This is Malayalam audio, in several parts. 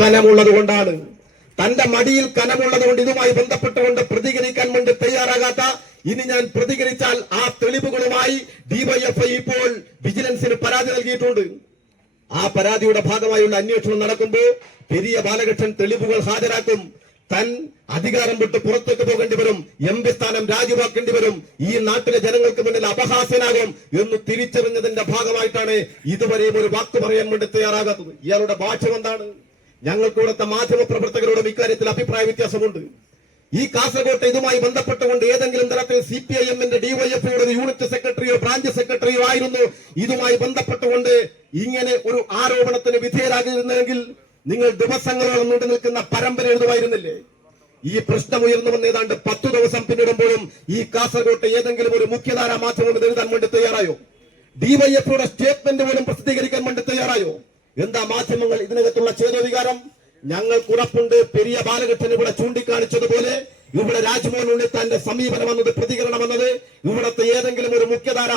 കനമുള്ളത് കൊണ്ടാണ്. തന്റെ മടിയിൽ കനമുള്ളത് കൊണ്ട് ഇതുമായി ബന്ധപ്പെട്ടുകൊണ്ട് പ്രതികരിക്കാൻ വേണ്ടി തയ്യാറാകാത്ത, ഇനി ഞാൻ പ്രതികരിച്ചാൽ ആ തെളിവുകളുമായി ഡിവൈഎഫ്ഐ ഇപ്പോൾ വിജിലൻസിന് പരാതി നൽകിയിട്ടുണ്ട്. ആ പരാതിയുടെ ഭാഗമായുള്ള അന്വേഷണം നടക്കുമ്പോൾ പെരിയ ബാലകൃഷ്ണൻ തെളിവുകൾ ഹാജരാക്കും. താൻ അധികാരം വിട്ട് പുറത്തേക്ക് പോകേണ്ടി വരും, MP സ്ഥാനം രാജിവെക്കേണ്ടി വരും, ഈ നാട്ടിലെ ജനങ്ങൾക്ക് മുന്നിൽ അപഹാസ്യനാകും എന്ന് തിരിച്ചറിഞ്ഞതിന്റെ ഭാഗമായിട്ടാണ് ഇതുവരെയും ഒരു വാക്ക് പറയാൻ വേണ്ടി തയ്യാറാകാത്തത്. ഇയാളുടെ ഭാഷ്യം എന്താണ്? ഞങ്ങൾക്ക് ഇവിടുത്തെ മാധ്യമ പ്രവർത്തകരോടും ഇക്കാര്യത്തിൽ അഭിപ്രായ വ്യത്യാസമുണ്ട്. ഈ കാസർകോട്ടെ ഇതുമായി ബന്ധപ്പെട്ടുകൊണ്ട് ഏതെങ്കിലും തരത്തിൽ CPIM-ന്റെ DYFIയുടെ ഒരു യൂണിറ്റ് സെക്രട്ടറിയോ ബ്രാഞ്ച് സെക്രട്ടറിയോ ആയിരുന്നു ഇതുമായി ബന്ധപ്പെട്ടുകൊണ്ട് ഇങ്ങനെ ഒരു ആരോപണത്തിന് വിധേയരാകിരുന്നെങ്കിൽ നിങ്ങൾ ദിവസങ്ങളോളം നീണ്ടു നിൽക്കുന്ന പരമ്പര എഴുതുമായിരുന്നില്ലേ? ഈ പ്രശ്നം ഉയർന്നു വന്ന് ഏതാണ്ട് 10 ദിവസം പിന്നിടുമ്പോഴും ഈ കാസർകോട്ടെ ഏതെങ്കിലും ഒരു മുഖ്യധാരാ മാധ്യമം എഴുതാൻ വേണ്ടി തയ്യാറായോ? DYFIയുടെ സ്റ്റേറ്റ്മെന്റ് പോലും പ്രസിദ്ധീകരിക്കാൻ വേണ്ടി തയ്യാറായോ? എന്താ മാധ്യമങ്ങൾ ഇതിനകത്തുള്ള ചേതോവികാരം? ഞങ്ങൾക്ക് ഉറപ്പുണ്ട്, പെരിയ ബാലകൃഷ്ണൻ ഇവിടെ ചൂണ്ടിക്കാണിച്ചതുപോലെ ഇവിടെ രാജ്മോഹൻ ഉണ്ണിത്താന്റെ സമീപനം വന്നത്, പ്രതികരണം വന്നത് ഇവിടത്തെ ഏതെങ്കിലും ഒരു മുഖ്യധാരാ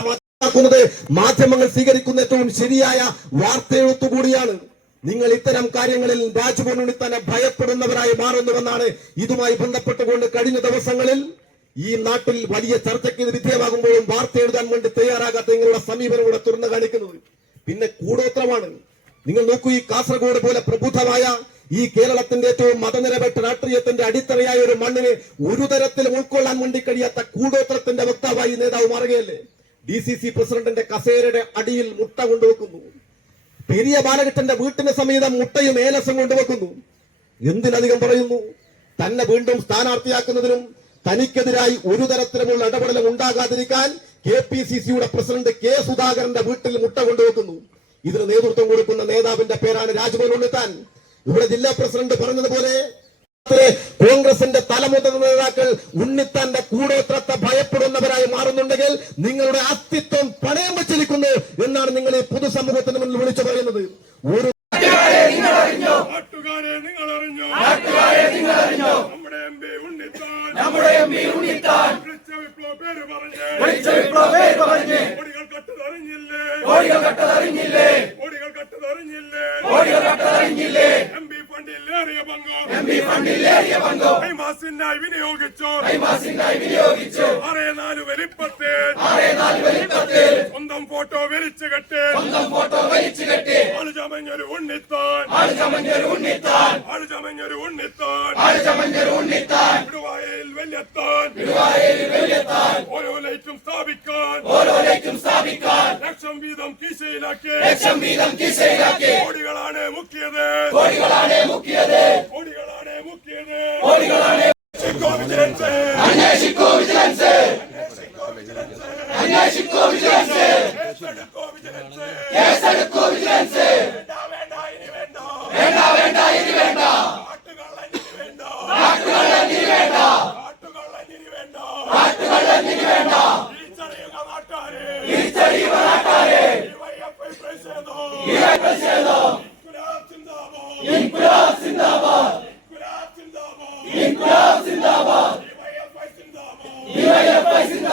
മാധ്യമങ്ങൾ സ്വീകരിക്കുന്ന ഏറ്റവും ശരിയായ വാർത്തയെഴുത്തുകൂടിയാണ്. നിങ്ങൾ ഇത്തരം കാര്യങ്ങളിൽ രാജ്മോഹൻ ഉണ്ണിത്താനെ ഭയപ്പെടുന്നവരായി മാറുന്നുവെന്നാണ് ഇതുമായി ബന്ധപ്പെട്ടുകൊണ്ട് കഴിഞ്ഞ ദിവസങ്ങളിൽ ഈ നാട്ടിൽ വലിയ ചർച്ചയ്ക്ക് വിധേയമാകുമ്പോഴും വാർത്ത എഴുതാൻ വേണ്ടി തയ്യാറാകാത്ത നിങ്ങളുടെ സമീപനം കൂടെ തുറന്നു കാണിക്കുന്നത്. പിന്നെ കൂടോത്രമാണ്. നിങ്ങൾ നോക്കൂ, ഈ കാസർഗോഡ് പോലെ പ്രബുദ്ധമായ ഈ കേരളത്തിന്റെ ഏറ്റവും മതനിരപേക്ഷ രാഷ്ട്രീയത്തിന്റെ അടിത്തറയായ ഒരു മണ്ണിന് ഒരു തരത്തിലും ഉൾക്കൊള്ളാൻ വേണ്ടി കഴിയാത്ത കൂടോത്രത്തിന്റെ വക്താവായി നേതാവ് മാറുകയല്ലേ? DCC പ്രസിഡന്റിന്റെ കസേരയുടെ അടിയിൽ മുട്ട കൊണ്ടുവെക്കുന്നു. പെരിയ ബാലകൃഷ്ണന്റെ വീട്ടിന് സമീപം മുട്ടയും ഏലസും കൊണ്ടുവെക്കുന്നു. എന്തിനധികം പറയുന്നു? തന്നെ വീണ്ടും സ്ഥാനാർത്ഥിയാക്കുന്നതിനും തനിക്കെതിരായി ഒരു തരത്തിലുമുള്ള ഇടപെടലും ഉണ്ടാകാതിരിക്കാൻ KPCCയുടെ പ്രസിഡന്റ് K സുധാകരന്റെ വീട്ടിൽ മുട്ട കൊണ്ടുവെക്കുന്നു. ഇതിന് നേതൃത്വം കൊടുക്കുന്ന നേതാവിന്റെ പേരാണ് രാജ്മോഹൻ ഉണ്ണിത്താൻ. ഇവിടെ ജില്ലാ പ്രസിഡന്റ് പറഞ്ഞതുപോലെ കോൺഗ്രസിന്റെ തലമുതിർന്ന നേതാക്കൾ ഉണ്ണിത്താന്റെ കൂടോത്രത്തെ ഭയപ്പെടുന്നവരായി മാറുന്നുണ്ടെങ്കിൽ നിങ്ങളുടെ അസ്തിത്വം പണയം വെച്ചിരിക്കുന്നു എന്നാണ് നിങ്ങൾ ഈ പൊതുസമൂഹത്തിന് മുന്നിൽ വിളിച്ചു പറയുന്നത്. ഒരു വിനിയോഗിച്ചു 6-4 വലിപ്പത്തിൽ സ്വന്തം ഫോട്ടോ വലിച്ചു കെട്ടി ആളുചമഞ്ഞൊരു ഉണ്ണിത്താൻ ഇടുവായിൽ വെല്ലെത്താൻ ഓരോ ലൈറ്റും സ്ഥാപിക്കാൻ ലക്ഷം വീതം കീശയിലാക്കി കോടികളാണ് മുക്കിയത് അന്വേഷിക്കൂ വിജിലൻസ് കേസെടുക്കൂ വിജിലൻസ് വേണ്ട ഇനി വേണ്ട നാട്ടുകള്ളൻ ഇനി വേണ്ട തിരിച്ചറിയുക നാട്ടാരെ ഇൻക്ലാബ് സിന്ദാബാദ് DYFI സിന്ദാബാദ്